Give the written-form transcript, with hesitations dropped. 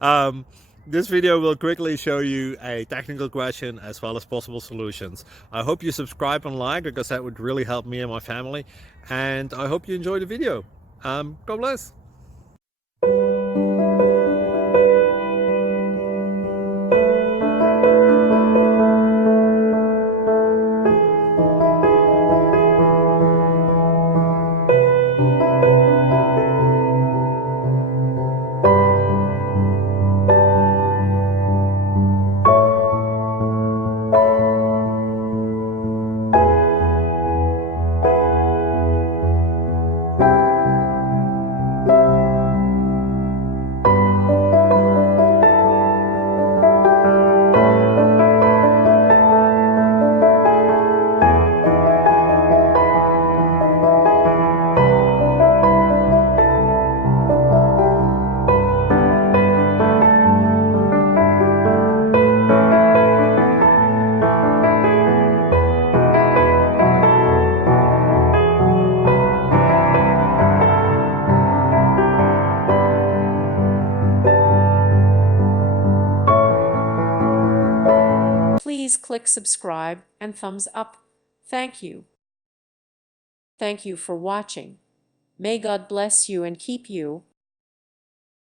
um, this video will quickly show you a technical question as well as possible solutions. I hope you subscribe and like because that would really help me and my family. And I hope you enjoy the video. God bless. Please click subscribe and thumbs up. Thank you. Thank you for watching. May God bless you and keep you.